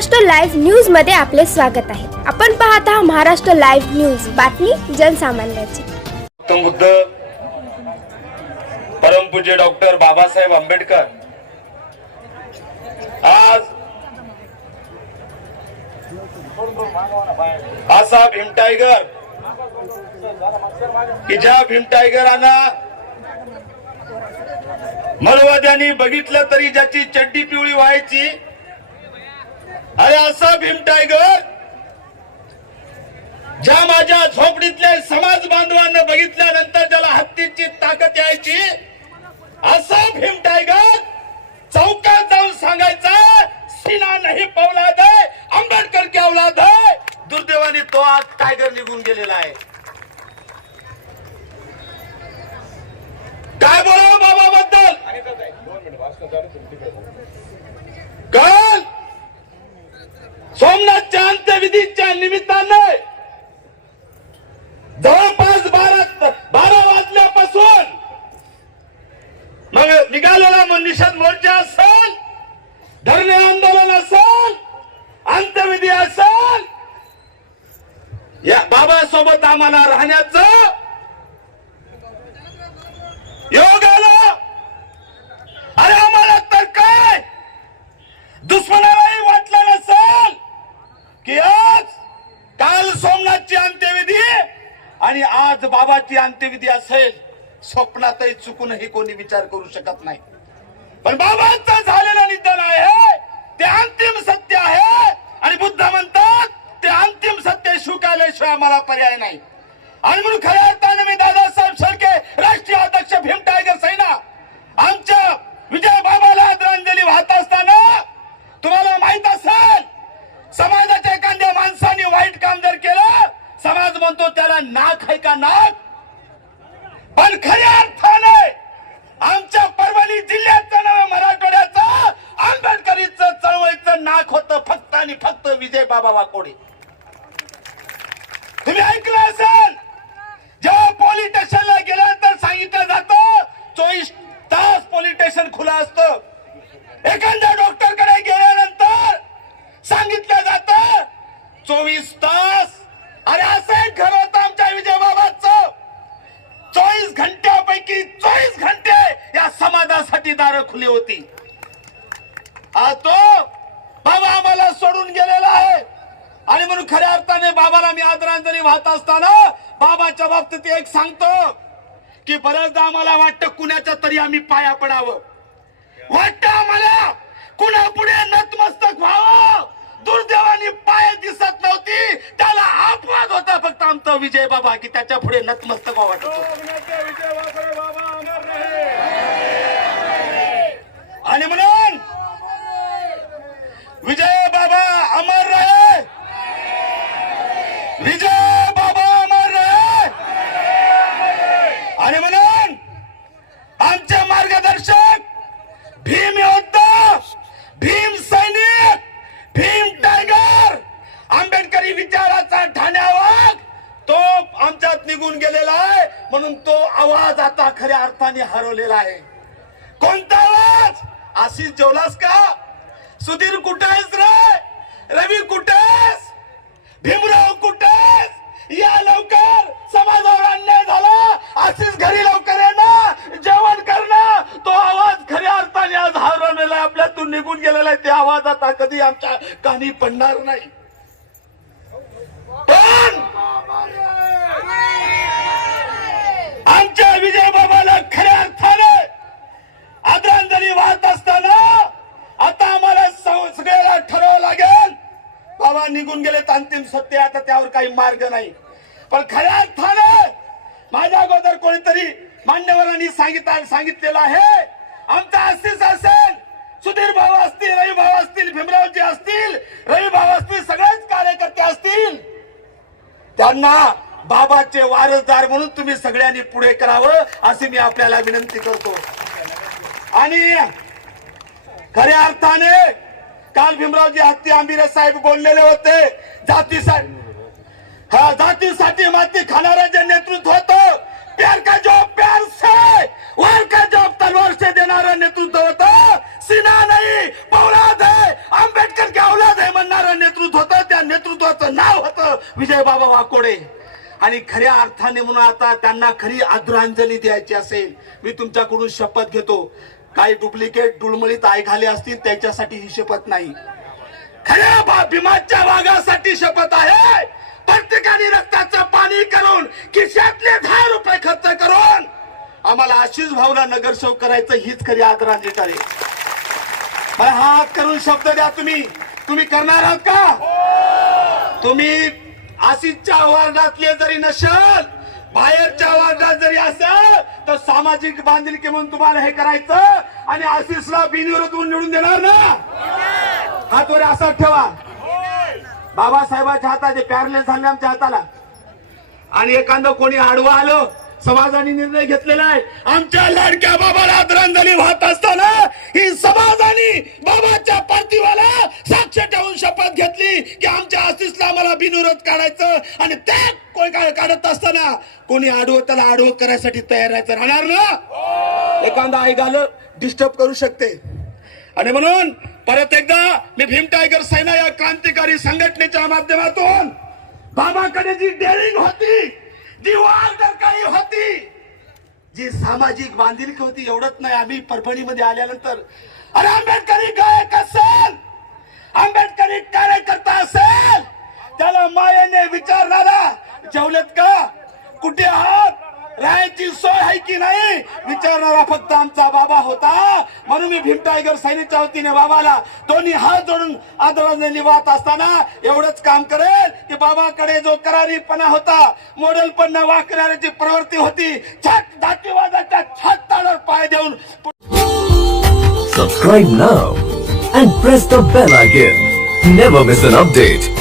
Maharashtra live न्यूजमध्ये आपले स्वागत आहे. आपण पाहत आहात महाराष्ट्र लाईव्ह न्यूज. बातमी जनसामान्याची. गौतम बुद्ध परमपूज्य डॉक्टर बाबासाहेब आंबेडकर. आज असा भीम टायगर की ज्या भीम टायगरांना मलवाद्यांनी बघितलं तरी ज्याची चड्डी पिवळी व्हायची अरे असा भीम टायगर ज्या माझ्या झोपडीतल्या समाज बांधवांना बघितल्यानंतर ज्याला हत्तीची ताकद यायची असं भीम टायगर चौकात जाऊन सांगायचा सिना नाही पवलाद आंबेडकर की औलाद है दुर्दैवाने तो आज टायगर निघून गेलेला आहे. काय बोलावं बाबाबद्दल? काल सोमनाथच्या अंत्यविधीच्या निमित्ताने जवळपास बारा बारा वाजल्यापासून मग निघालेला मग निषेध मोर्चा असेल धरणे आंदोलन असेल अंत्यविधी असेल या बाबासोबत आम्हाला राहण्याचं योग आला अरे आम्हाला तर काय दुश्मनालाही वाटलं नसेल की आज काल सोमनाथची अंत्यविधी आणि आज बाबाची अंत्यविधी असेल स्वप्नातही चुकूनही कोणी विचार करू शकत नाही. पण बाबांचं झालेलं निधन आहे ते अंतिम सत्य आहे. आणि बुद्ध म्हणतात ते अंतिम सत्य स्वीकारल्याशिवाय आम्हाला पर्याय नाही. आणि म्हणून खऱ्या अर्थाने मी दादासाहेब शेळके राष्ट्रीय अध्यक्ष भीम टायगर सैना आमच्या विजय बाबाला आदरांजली वाहत असताना तुम्हाला माहीत असेल समाजाच्या एखाद्या माणसाने वाईट काम जर केलं समाज म्हणतो त्याला नाक आहे का नाक? पण खऱ्या अर्थाने आमच्या परभणी जिल्ह्याचं नव्हे मराठवाड्याचं. आंबेडकरीचं चळवळीचं नाक होतं फक्त आणि फक्त विजय बाबा वाकोडे. खुली होती. आज तो बाबा आम्हाला सोडून गेलेला आहे. आणि म्हणून खऱ्या अर्थाने बाबाला मी आदरांजली वाहत असताना बाबाच्या बाबतीत एक सांगतो की बऱ्याचदा आम्हाला वाटतं कुणाच्या तरी आम्ही पाया पडावं. वाटतं आम्हाला कुणा पुढे नतमस्तक व्हावं. दुर्दैवाने पाय दिसत नव्हती. त्याला अपवाद होता फक्त आमचा विजय बाबा की त्याच्या पुढे नतमस्तक व्हावं वाटत. हो, होतं. आणि म्हणून विजय बाबा अमर रहे. विजय बाबा अमर रहे. आणि म्हणून आमचे मार्गदर्शक भीम योद्धा भीम सैनिक भीम टायगर आंबेडकरी विचाराचा ठाण्यावर तो आमच्यात निघून गेलेला आहे. म्हणून तो आवाज आता खऱ्या अर्थाने हरवलेला आहे. कोणता आशिष जेवलास का? सुधीर कुठे आहेस रे? रवी कुठे आहेस भीमराव कुठे या लवकर समाजावर अन्याय झाला. आशिष घरी लवकर ये ना. जेवण कर तो आवाज खऱ्या अर्थाने आज हरवलेला आहे आपल्यातून निघून गेलेला आहे. ते आवाज आता कधी आमच्या कानी पडणार नाही. पण आमच्या विजय बाबाला खऱ्या अंतिम सत्य आता त्यावर काही मार्ग नाही. पण खऱ्या अर्थाने माझ्या अगोदर कोणीतरी मान्यवरांनी सांगितलं सांगितलेलं आहे. आमचा आशिष असेल सुधीर भाऊ असतील रवी भाऊ असतील भीमरावजी असतील रवी भाऊ असतील सगळेच कार्यकर्ते असतील. त्यांना बाबाचे वारसदार म्हणून तुम्ही सगळ्यांनी पुढे करावं अशी मी आपल्याला विनंती करतो. आणि खऱ्या अर्थाने काल भीमरावजी हत्ती आंबिरे साहेब बोललेले होते जातीसाठी हा जातीसाठी माती खाणारं जे नेतृत्व होतं प्यार का जॉब प्यार से वार का जॉब तलवार से देणारं नेतृत्व होतं सिना नाही पौलाद है आंबेडकर के औलाद है म्हणणार बाबाचं नाव होतं विजय बाबा वाकोडे. आणि खऱ्या अर्थाने म्हणून आता त्यांना खरी आदरांजली द्यायची असेल मी तुमच्याकडून शपथ घेतो. काही डुप्लिकेट डुळमळीत ऐकाले असतील त्याच्यासाठी ही शपथ नाही. खऱ्या बा- भीमाच्या भागासाठी शपथ आहे. प्रत्येकाने रक्ताचं पाणी करून खिशातले दहा रुपये खर्च करून आम्हाला आशिष भाऊला नगरसेवक करायचं हीच खरी आदरांजली ठरेल. मला हात करून शब्द द्या तुम्ही. तुम्ही करणार आहात का? तुम्ही आशिषच्या आव्हानातले जरी नशाल बाहेरच्या वादात जरी असेल तर सामाजिक बांधिलकी म्हणून तुम्हाला हे करायचं आणि आशिषला बिनविरोध निवडून देणार ना? हात वर असाच ठेवा. बाबासाहेबांच्या हाताचे पॅरलेस झाले आमच्या हाताला. आणि एखादं कोणी आडवा आलं समाजाने निर्णय घेतलेला आहे. आमच्या लाडक्या बाबाला आदरांजली वाहत असताना ही समाजाने बाबाच्या पार्थिवाला साक्ष ठेवून शपथ घेतली की आमच्या आशिषला आम्हाला बिनविरोध काढायचं आणि त्या काय काढत असताना कोणी आडवं त्याला आडवं करायसाठी तयार राहायचं राहणार ना? एखादा ऐकालं डिस्टर्ब करू शकते. आणि म्हणून परत एकदा मी भीम टायगर सेना या क्रांतिकारी संघटनेच्या माध्यमातून बाबाकडे जी डेअरिंग होती जी काही होती जी सामाजिक बांधिलकी होती एवढंच नाही आम्ही परभणीमध्ये आल्यानंतर. अरे आंबेडकरी गायक असेल आंबेडकरी कार्यकर्ता असेल त्याला मायेने विचारणारा जेवलेत का? कुठे आहात? राहायची सोय आहे की नाही? विचारणारा फक्त आमचा बाबा होता. म्हणून मी भीम टायगर सैनिकच्या वतीने बाबाला दोन्ही हात जोडून आदराने निवाहत असताना एवढंच काम करेल की बाबाकडे जो करारीपणा होता मॉडेल पण प्रवृत्ती होती छत दाटीवादाच्या छतावर पाय देऊन subscribe now and press the bell icon never miss an update